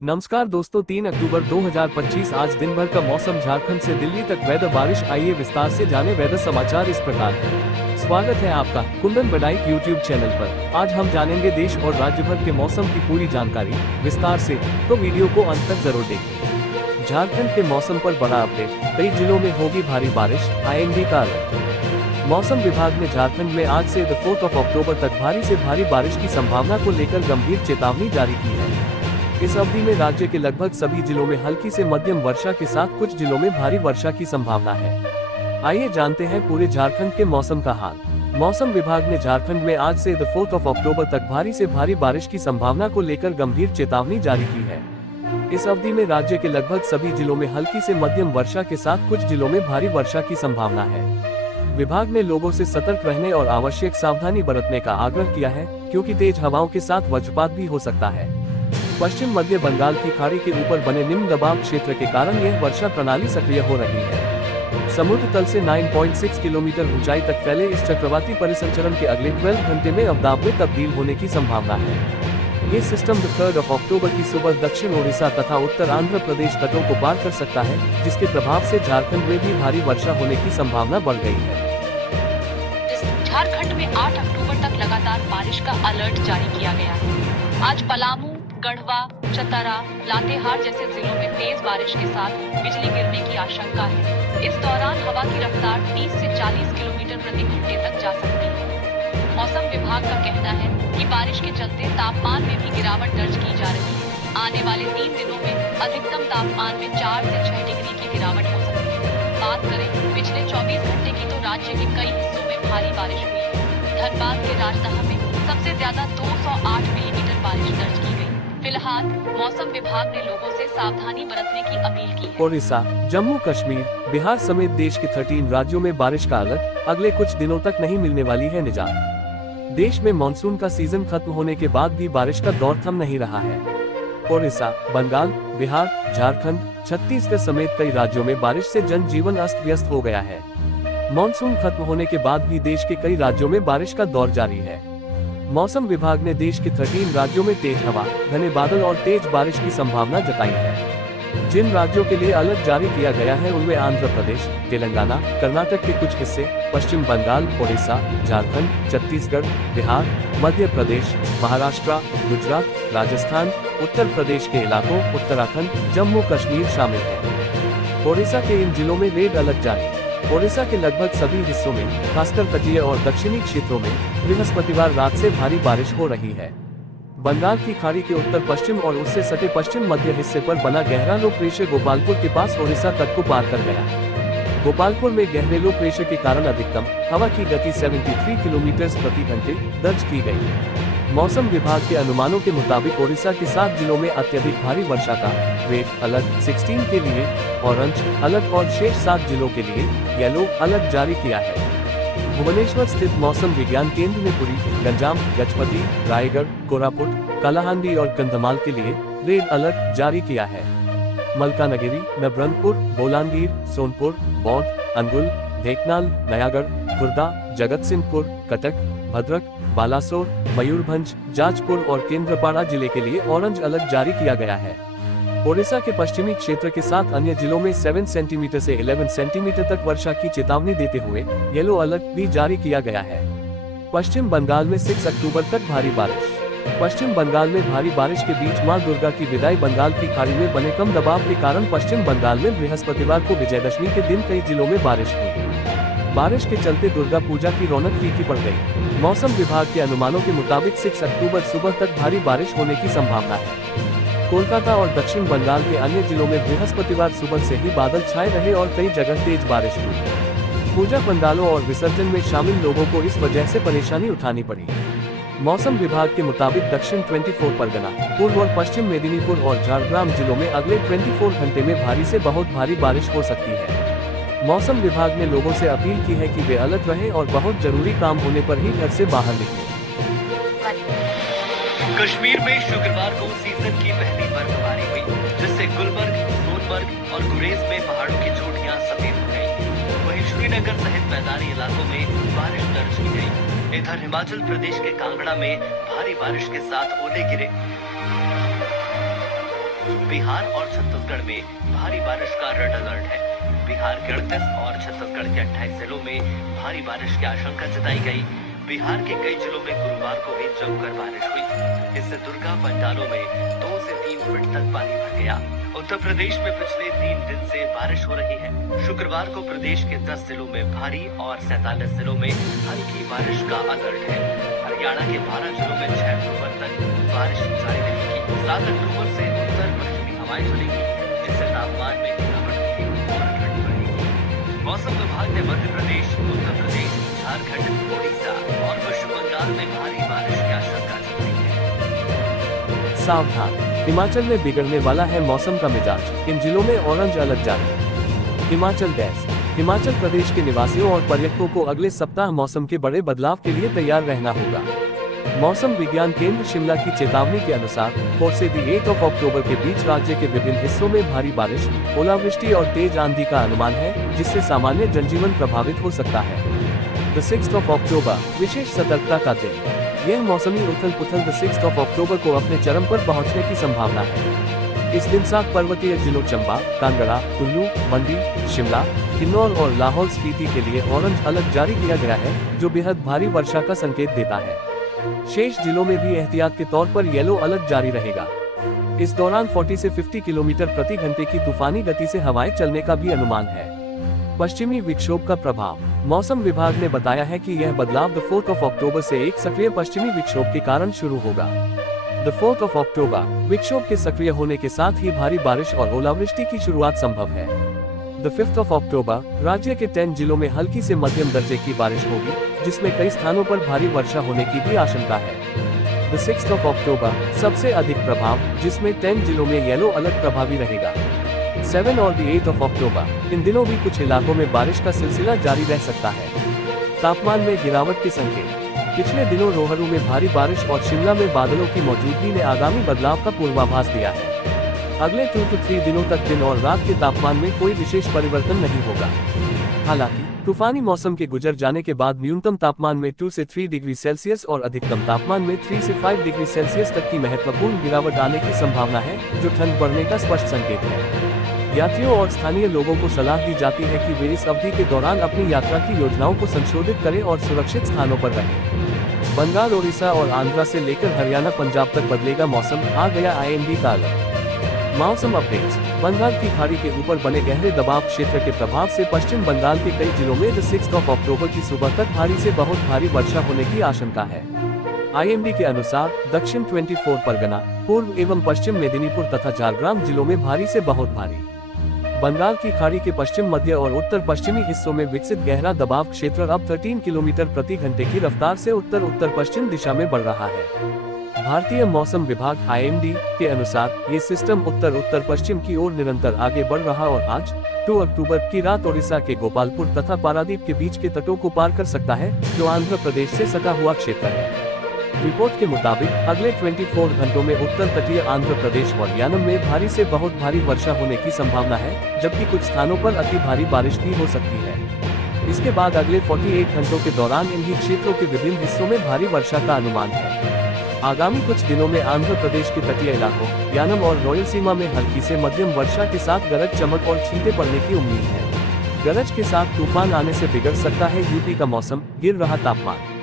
नमस्कार दोस्तों, 3 अक्टूबर 2025 आज दिन भर का मौसम झारखंड से दिल्ली तक वेदर बारिश। आइए विस्तार से जाने वेदर समाचार इस प्रकार है। स्वागत है आपका कुंदन बडाइक यूट्यूब चैनल पर। आज हम जानेंगे देश और राज्य भर के मौसम की पूरी जानकारी विस्तार से, तो वीडियो को अंत तक जरूर देखें। झारखंड के मौसम पर बड़ा अपडेट, कई जिलों में होगी भारी बारिश, IMD का अलर्ट। मौसम विभाग ने झारखंड में आज से 4 अक्टूबर तक भारी से भारी बारिश की संभावना को लेकर गंभीर चेतावनी जारी की है। इस अवधि में राज्य के लगभग सभी जिलों में हल्की से मध्यम वर्षा के साथ कुछ जिलों में भारी वर्षा की संभावना है। आइए जानते हैं पूरे झारखंड के मौसम का हाल। मौसम विभाग ने झारखंड में आज से 4 अक्टूबर तक भारी से भारी बारिश की संभावना को लेकर गंभीर चेतावनी जारी की है। इस अवधि में राज्य के लगभग सभी जिलों में हल्की से मध्यम वर्षा के साथ कुछ जिलों में भारी वर्षा की संभावना है। विभाग ने लोगों से सतर्क रहने और आवश्यक सावधानी बरतने का आग्रह किया है, क्योंकि तेज हवाओं के साथ वज्रपात भी हो सकता है। पश्चिम मध्य बंगाल की खाड़ी के ऊपर बने निम्न दबाव क्षेत्र के कारण यह वर्षा प्रणाली सक्रिय हो रही है। समुद्र तल से 9.6 किलोमीटर ऊंचाई तक फैले इस चक्रवाती परिसंचरण के अगले 12 घंटे में अवदाब में तब्दील होने की संभावना है। ये सिस्टम 3 अक्टूबर की सुबह दक्षिण ओडिशा तथा उत्तर आंध्र प्रदेश तटों को पार कर सकता है, जिसके प्रभाव से झारखंड में भी भारी वर्षा होने की संभावना बढ़ गई है। झारखंड में 8 अक्टूबर तक लगातार बारिश का अलर्ट जारी किया गया है। आज पलामू, गढ़वा, चतरा, लातेहार जैसे जिलों में तेज बारिश के साथ बिजली गिरने की आशंका है। इस दौरान हवा की रफ्तार 30 से 40 किलोमीटर प्रति घंटे तक जा सकती है। मौसम विभाग का कहना है कि बारिश के चलते तापमान में भी गिरावट दर्ज की जा रही है। आने वाले 3 दिनों में अधिकतम तापमान में 4 से 6 डिग्री की गिरावट हो सकती है। बात करें पिछले 24 घंटे की, तो राज्य के कई हिस्सों में भारी बारिश हुई है। धनबाद के राजदहा में सबसे ज्यादा 208 मिलीमीटर बारिश दर्ज की गई। फिलहाल मौसम विभाग ने लोगों से सावधानी बरतने की अपील की है। ओडिशा, जम्मू कश्मीर, बिहार समेत देश के 13 राज्यों में बारिश का अलर्ट। अगले कुछ दिनों तक नहीं मिलने वाली है निजात। देश में मानसून का सीजन खत्म होने के बाद भी बारिश का दौर थम नहीं रहा है। ओडिशा, बंगाल, बिहार, झारखंड, छत्तीसगढ़ समेत कई राज्यों में बारिश से जनजीवन अस्त व्यस्त हो गया है। मानसून खत्म होने के बाद भी देश के कई राज्यों में बारिश का दौर जारी है। मौसम विभाग ने देश के 13 राज्यों में तेज हवा, घने बादल और तेज बारिश की संभावना जताई है। जिन राज्यों के लिए अलर्ट जारी किया गया है उनमें आंध्र प्रदेश, तेलंगाना, कर्नाटक के कुछ हिस्से, पश्चिम बंगाल, ओडिशा, झारखंड, छत्तीसगढ़, बिहार, मध्य प्रदेश, महाराष्ट्र, गुजरात, राजस्थान, उत्तर प्रदेश के इलाकों, उत्तराखंड, जम्मू कश्मीर शामिल है। ओडिशा के इन जिलों में रेड अलर्ट जारी। ओडिशा के लगभग सभी हिस्सों में, खासकर तटीय और दक्षिणी क्षेत्रों में बृहस्पतिवार रात से भारी बारिश हो रही है। बंगाल की खाड़ी के उत्तर पश्चिम और उससे सटे पश्चिम मध्य हिस्से पर बना गहरा लो प्रेशर गोपालपुर के पास ओडिशा तट को पार कर गया। गोपालपुर में गहरे लो प्रेशर के कारण अधिकतम हवा की गति 73 किलोमीटर प्रति घंटे दर्ज की गई। मौसम विभाग के अनुमानों के मुताबिक ओडिशा के 7 जिलों में अत्यधिक भारी वर्षा का रेड अलर्ट 16 के लिए ऑरेंज अलर्ट और शेष 7 जिलों के लिए येलो अलर्ट जारी किया है। भुवनेश्वर स्थित मौसम विज्ञान केंद्र ने पुरी, गंजाम, गजपति, रायगढ़, कोरापुट, कालाहांडी और कंधमाल के लिए रेड अलर्ट जारी किया है। मलकानगिरी, नवरंगपुर, बोलांगीर, सोनपुर, बौद्ध, अंगुल, ढेंकनाल, नयागढ़, खुर्दा, जगतसिंहपुर, कटक, भद्रक, बालासोर, मयूरभंज, जाजपुर और केंद्रपाड़ा जिले के लिए ऑरेंज अलर्ट जारी किया गया है। ओडिशा के पश्चिमी क्षेत्र के 7 अन्य जिलों में 7 सेंटीमीटर से 11 सेंटीमीटर तक वर्षा की चेतावनी देते हुए येलो अलर्ट भी जारी किया गया है। पश्चिम बंगाल में 6 अक्टूबर तक भारी बारिश। पश्चिम बंगाल में भारी बारिश के बीच मां दुर्गा की विदाई। बंगाल की खाड़ी में बने कम दबाव के कारण पश्चिम बंगाल में बृहस्पतिवार को विजयदशमी के दिन कई जिलों में बारिश हुई। बारिश के चलते दुर्गा पूजा की रौनक फीकी पड़ गई। मौसम विभाग के अनुमानों के मुताबिक 6 अक्टूबर सुबह तक भारी बारिश होने की संभावना है। कोलकाता और दक्षिण बंगाल के अन्य जिलों में बृहस्पतिवार सुबह से ही बादल छाए रहे और कई जगह तेज बारिश हुई। पूजा पंडालों और विसर्जन में शामिल लोगों को इस वजह से परेशानी उठानी पड़ी। मौसम विभाग के मुताबिक दक्षिण 24 परगना, पूर्व और पश्चिम मेदिनीपुर और झारग्राम जिलों में अगले 24 घंटे में भारी से बहुत भारी बारिश हो सकती है। मौसम विभाग ने लोगों से अपील की है कि वे अलर्ट रहें और बहुत जरूरी काम होने पर ही घर से बाहर निकलें। कश्मीर में शुक्रवार को सीजन की पहली बर्फबारी हुई, जिससे गुलबर्ग, सोनबर्ग और गुरेज में पहाड़ों की चोटियां सफेद हो गईं। वहीं श्रीनगर सहित मैदानी इलाकों में बारिश दर्ज की गई। इधर हिमाचल प्रदेश के कांगड़ा में भारी बारिश के साथ ओले गिरे। बिहार और छत्तीसगढ़ में भारी बारिश का रेड अलर्ट है। बिहार के 38 और छत्तीसगढ़ के 28 जिलों में भारी बारिश की आशंका जताई गई। बिहार के कई जिलों में गुरुवार को भी जमकर बारिश हुई। इससे दुर्गा पंडालों में 2 से 3 फीट तक पानी भर गया। उत्तर प्रदेश में पिछले 3 दिन से बारिश हो रही है। शुक्रवार को प्रदेश के 10 जिलों में भारी और 47 जिलों में हल्की बारिश का अलर्ट है। हरियाणा के 12 जिलों में 6 अक्टूबर तक बारिश जारी रहेगी। 7 अक्टूबर से उत्तर पश्चिमी हवाएं चलेंगी, जिससे तापमान में गिरावट होगी और ठंड बढ़ेगी। मौसम विभाग ने मध्य प्रदेश, उत्तर प्रदेश, झारखंड, उड़ीसा और पश्चिम बंगाल में भारी बारिश की आशंका जताई है। सावधान, हिमाचल में बिगड़ने वाला है मौसम का मिजाज, इन जिलों में ऑरेंज अलर्ट जारी। हिमाचल डेस्क, हिमाचल प्रदेश के निवासियों और पर्यटकों को अगले सप्ताह मौसम के बड़े बदलाव के लिए तैयार रहना होगा। मौसम विज्ञान केंद्र शिमला की चेतावनी के अनुसार 4 से 8 अक्टूबर के बीच राज्य के विभिन्न हिस्सों में भारी बारिश, ओलावृष्टि और तेज आंधी का अनुमान है, जिससे सामान्य जनजीवन प्रभावित हो सकता है। 6 अक्टूबर विशेष सतर्कता का दिन, यह मौसमी उथल पुथल 6 अक्टूबर को अपने चरम पर पहुंचने की संभावना है। इस दिन 7 पर्वतीय जिलों चंबा, कांगड़ा, कुल्लू, मंडी, शिमला, किन्नौर और लाहौल स्पीति के लिए ऑरेंज अलर्ट जारी किया गया है, जो बेहद भारी वर्षा का संकेत देता है। शेष जिलों में भी एहतियात के तौर पर येलो अलर्ट जारी रहेगा। इस दौरान 40 से 50 किलोमीटर प्रति घंटे की तूफानी गति से हवाएं चलने का भी अनुमान है। पश्चिमी विक्षोभ का प्रभाव, मौसम विभाग ने बताया है कि यह बदलाव 4 अक्टूबर से एक सक्रिय पश्चिमी विक्षोभ के कारण शुरू होगा। 4 अक्टूबर विक्षोभ के सक्रिय होने के साथ ही भारी बारिश और ओलावृष्टि की शुरुआत संभव है। 5 अक्टूबर राज्य के 10 जिलों में हल्की से मध्यम दर्जे की बारिश होगी, जिसमें कई स्थानों पर भारी वर्षा होने की भी आशंका है। 6 अक्टूबर सबसे अधिक प्रभाव, जिसमें 10 जिलों में येलो अलर्ट प्रभावी रहेगा। 7 और 8 अक्टूबर इन दिनों भी कुछ इलाकों में बारिश का सिलसिला जारी रह सकता है। तापमान में गिरावट के संकेत, पिछले दिनों रोहरू में भारी बारिश और शिमला में बादलों की मौजूदगी ने आगामी बदलाव का पूर्वाभास दिया है। अगले 2 से 3 दिनों तक दिन और रात के तापमान में कोई विशेष परिवर्तन नहीं होगा। हालांकि तूफानी मौसम के गुजर जाने के बाद न्यूनतम तापमान में 2 से 3 डिग्री सेल्सियस और अधिकतम तापमान में 3 से 5 डिग्री सेल्सियस तक की महत्वपूर्ण गिरावट आने की संभावना है, जो ठंड बढ़ने का स्पष्ट संकेत है। यात्रियों और स्थानीय लोगों को सलाह दी जाती है कि वे इस अवधि के दौरान अपनी यात्रा की योजनाओं को संशोधित करें और सुरक्षित स्थानों पर रहें। बंगाल, ओडिशा और आंध्रा से लेकर हरियाणा, पंजाब तक बदलेगा मौसम, आ गया IMD का अलर्ट। मौसम अपडेट्स, बंगाल की खाड़ी के ऊपर बने गहरे दबाव क्षेत्र के प्रभाव से पश्चिम बंगाल के कई जिलों में 6 अक्टूबर की सुबह तक भारी से बहुत भारी वर्षा होने की आशंका है। IMD के अनुसार दक्षिण 24 परगना, पूर्व एवं पश्चिम मेदिनीपुर तथा झारग्राम जिलों में भारी से बहुत भारी। बंगाल की खाड़ी के पश्चिम, मध्य और उत्तर पश्चिमी हिस्सों में विकसित गहरा दबाव क्षेत्र अब 13 किलोमीटर प्रति घंटे की रफ्तार से उत्तर उत्तर पश्चिम दिशा में बढ़ रहा है। भारतीय मौसम विभाग IMD के अनुसार ये सिस्टम उत्तर उत्तर पश्चिम की ओर निरंतर आगे बढ़ रहा और आज 2 अक्टूबर की रात ओडिशा के गोपालपुर तथा पारादीप के बीच के तटों को पार कर सकता है, जो आंध्र प्रदेश से सटा हुआ क्षेत्र है। रिपोर्ट के मुताबिक अगले 24 घंटों में उत्तर तटीय आंध्र प्रदेश और यानम में भारी से बहुत भारी वर्षा होने की संभावना है, जबकि कुछ स्थानों पर अति भारी बारिश भी हो सकती है। इसके बाद अगले 48 घंटों के दौरान इन्हीं क्षेत्रों के विभिन्न हिस्सों में भारी वर्षा का अनुमान है। आगामी कुछ दिनों में आंध्र प्रदेश के तटीय इलाकों, यानम और रॉयल सीमा में हल्की से मध्यम वर्षा के साथ गरज चमक और छींटे पड़ने की उम्मीद है। गरज के साथ तूफान आने से बिगड़ सकता है यूपी का मौसम, गिर रहा तापमान।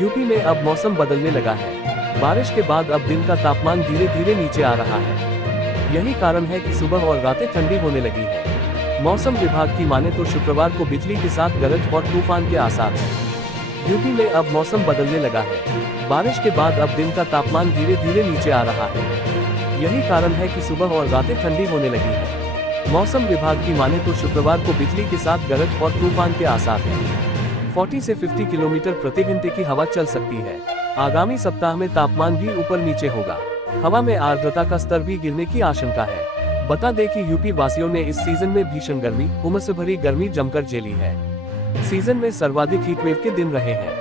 यूपी में अब मौसम बदलने लगा है। बारिश के बाद अब दिन का तापमान धीरे धीरे नीचे आ रहा है। यही कारण है कि सुबह और रातें ठंडी होने लगी है। मौसम विभाग की माने तो शुक्रवार को बिजली के साथ गरज और तूफान के आसार हैं। यूपी में अब मौसम बदलने लगा है। बारिश के बाद अब दिन का तापमान धीरे धीरे नीचे आ रहा है। यही कारण है कि सुबह और रातें ठंडी होने लगी है। मौसम विभाग की माने तो शुक्रवार को बिजली के साथ गरज और तूफान के आसार हैं। 40 से 50 किलोमीटर प्रति घंटे की हवा चल सकती है। आगामी सप्ताह में तापमान भी ऊपर नीचे होगा। हवा में आर्द्रता का स्तर भी गिरने की आशंका है। बता दें कि यूपी वासियों ने इस सीजन में भीषण गर्मी, उमस भरी गर्मी जमकर झेली है। सीजन में सर्वाधिक हीटवेव के दिन रहे हैं।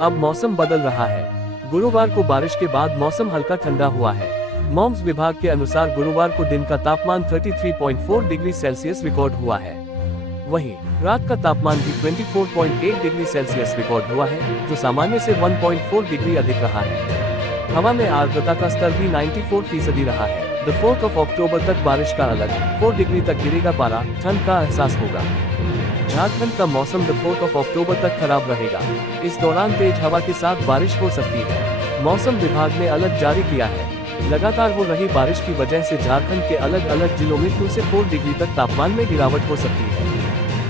अब मौसम बदल रहा है। गुरुवार को बारिश के बाद मौसम हल्का ठंडा हुआ है। मॉम्स विभाग के अनुसार गुरुवार को दिन का तापमान 33.4 डिग्री सेल्सियस रिकॉर्ड हुआ है। वहीं रात का तापमान भी 24.8 डिग्री सेल्सियस रिकॉर्ड हुआ है, जो सामान्य से 1.4 डिग्री अधिक रहा है। हवा में आर्द्रता का स्तर भी 94% रहा है। द 4th of अक्टूबर तक बारिश का अलर्ट, 4 डिग्री तक गिरेगा पारा, ठंड का एहसास होगा। झारखंड का मौसम द 4th of अक्टूबर तक खराब रहेगा। इस दौरान तेज हवा के साथ बारिश हो सकती है। मौसम विभाग ने अलर्ट जारी किया है। लगातार हो रही बारिश की वजह से झारखंड के अलग अलग जिलों में 2 से 4 डिग्री तक तापमान में गिरावट हो सकती है।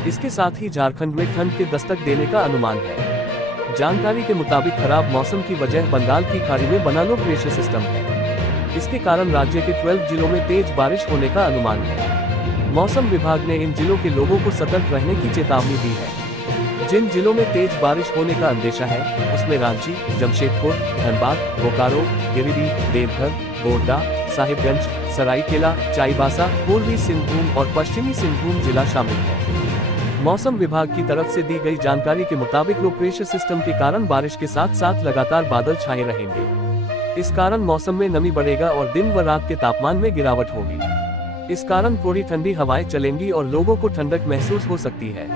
इसके साथ ही झारखंड में ठंड के दस्तक देने का अनुमान है। जानकारी के मुताबिक खराब मौसम की वजह बंगाल की खाड़ी में बना लो प्रेशर सिस्टम है। इसके कारण राज्य के 12 जिलों में तेज बारिश होने का अनुमान है। मौसम विभाग ने इन जिलों के लोगों को सतर्क रहने की चेतावनी दी है। जिन जिलों में तेज बारिश होने का अंदेशा है उसमें रांची, जमशेदपुर, धनबाद, बोकारो, गिरिडीह, देवघर, गोड्डा, साहिबगंज, सरायकेला, चाईबासा, पूर्वी सिंहभूम और पश्चिमी सिंहभूम जिला शामिल है। मौसम विभाग की तरफ से दी गई जानकारी के मुताबिक लो प्रेशर सिस्टम के कारण बारिश के साथ साथ लगातार बादल छाए रहेंगे। इस कारण मौसम में नमी बढ़ेगा और दिन व रात के तापमान में गिरावट होगी। इस कारण थोड़ी ठंडी हवाएं चलेंगी और लोगों को ठंडक महसूस हो सकती है।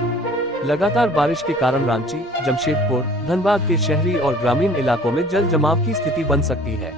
लगातार बारिश के कारण रांची, जमशेदपुर, धनबाद के शहरी और ग्रामीण इलाकों में जल जमाव की स्थिति बन सकती है।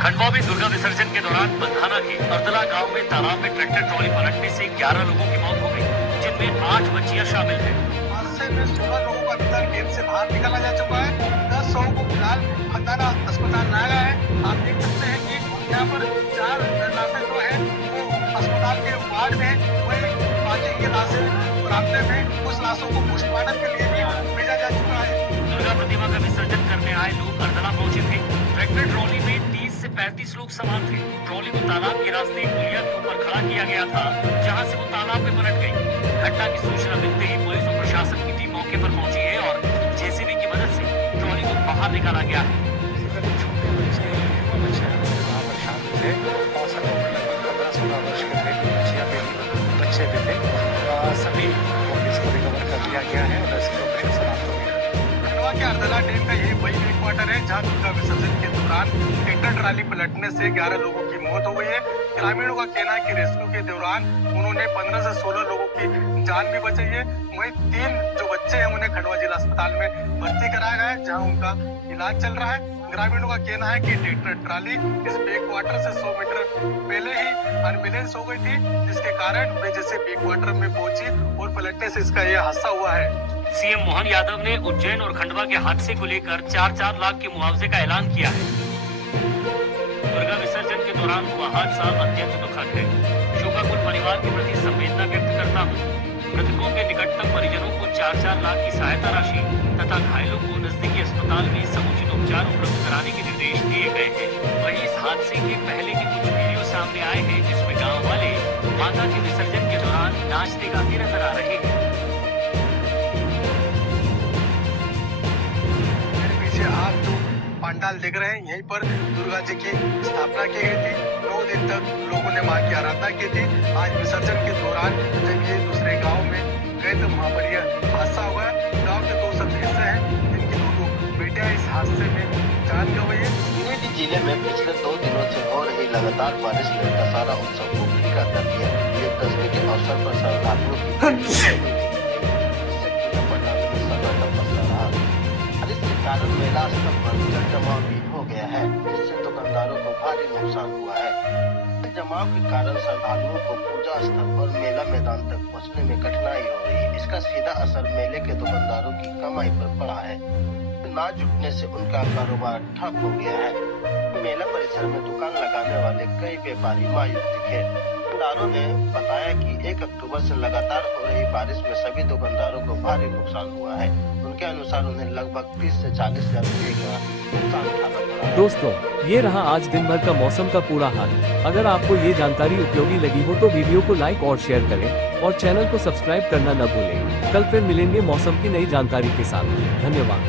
खंडवा में दुर्गा विसर्जन के दौरान बंधाना के अर्दला गांव में तालाब में ट्रैक्टर ट्रॉली पलटने से 11 लोगों की मौत हो गई, जिनमें 8 बच्चियां शामिल हैं। हादसे में 16 लोगों का अभी तक गेट से बाहर निकाला जा चुका है। 10 लोगों को फिलहाल खंडाना अस्पताल लाया गया है। आप देख सकते हैं कि यहाँ पर 4 लाशें जो है वो अस्पताल के वार्ड में, वही बाकी की लाशें बरामदे में, कुछ लाशों को पोस्टमार्टम के लिए भी भेजा जा चुका है। दुर्गा प्रतिमा का विसर्जन करने आए लोग अर्दला पहुंचे थे। ट्रैक्टर ट्रॉली में 30 से 35 लोग सवार थे। ट्रॉली को तालाब के रास्ते पुलिया के ऊपर खड़ा किया गया था, जहां से वो तालाब में पलट गई। घटना की सूचना मिलते ही पुलिस और प्रशासन की टीम मौके पर पहुंची है और जेसीबी की मदद से ट्रॉली को बाहर निकाला गया है। छोटे बच्चे वहाँ पर शामिल थे और सब लगभग 15-16 वर्ष के थे। बच्चियाँ भी बच्चे भी थे। सभी पुलिस को रिकवर कर लिया गया है और रेस्क्यू ऑपरेशन समाप्त हो गया। खंडवा के अर्दला डैम का यही वही बैक वाटर है जहाँ दुर्गा विसर्जन के दौरान ट्रैक्टर ट्राली पलटने से 11 लोगों की मौत हो गई है। ग्रामीणों का कहना है कि रेस्क्यू के दौरान उन्होंने 15 से 16 लोगों की जान भी बचाई है। वहीं 3 जो बच्चे हैं उन्हें खंडवा जिला अस्पताल में भर्ती कराया गया है, जहाँ उनका इलाज चल रहा है। ग्रामीणों का कहना है कि ट्रैक्टर ट्राली इस बैक वाटर से 100 मीटर पहले ही अनबैलेंस हो गई थी, जिसके कारण वे जैसे बैक वाटर में पहुंची और पलटने से इसका यह हादसा हुआ है। सीएम मोहन यादव ने उज्जैन और खंडवा के हादसे को लेकर 4-4 लाख के मुआवजे का ऐलान किया है। दुर्गा विसर्जन के दौरान हुआ हादसा अत्यंत दुखद है। शोकाकुल परिवार के प्रति संवेदना व्यक्त करता हूँ। मृतकों के निकटतम परिजनों को 4-4 लाख की सहायता राशि तथा घायलों को नजदीकी अस्पताल में समुचित उपचार उपलब्ध कराने के निर्देश दिए गए हैं। वहीं इस हादसे के पहले के कुछ वीडियो सामने आए हैं, जिसमें गाँव वाले माता के विसर्जन के दौरान नाचते गाते नजर आ रहे हैं। आप जो पंडाल देख रहे हैं, यहीं पर दुर्गा जी की स्थापना की गई थी। 9 दिन तक लोगों ने मां की आराधना की थी। आज विसर्जन के दौरान जब ये दूसरे गांव में गए तो वहां पर यह हादसा हुआ। गांव के 2 सदस्य हैं, जिनकी 2 बेटियां इस हादसे में जान गंवाई है। गिरिडीह जिले में पिछले 2 दिनों से हो रही लगातार बारिश ने दशहरा उत्सव को फीका कर दिया। ये दशहरे के अवसर पर श्रद्धालुओं की कारण मेला स्थल पर जल जमाव भी हो गया है, जिससे दुकानदारों को भारी नुकसान हुआ है। जल जमाव के कारण श्रद्धालुओं को पूजा स्थल और मेला मैदान तक पहुंचने में कठिनाई हो रही है। इसका सीधा असर मेले के दुकानदारों की कमाई पर पड़ा है। ना जुटने से उनका कारोबार ठप हो गया है। मेला परिसर में दुकान लगाने वाले कई व्यापारी मायूस दिखे। दुकानदारों ने बताया कि 1 अक्टूबर से लगातार हो रही बारिश में सभी दुकानदारों को भारी नुकसान हुआ है। उनके अनुसार उन्हें लगभग 30 से 40 हजार रुपए का नुकसान उठाना पड़ा है। दोस्तों, ये रहा आज दिन भर का मौसम का पूरा हाल। अगर आपको ये जानकारी उपयोगी लगी हो तो वीडियो को लाइक और शेयर करें और चैनल को सब्सक्राइब करना न भूलें। कल फिर मिलेंगे मौसम की नई जानकारी के साथ। धन्यवाद।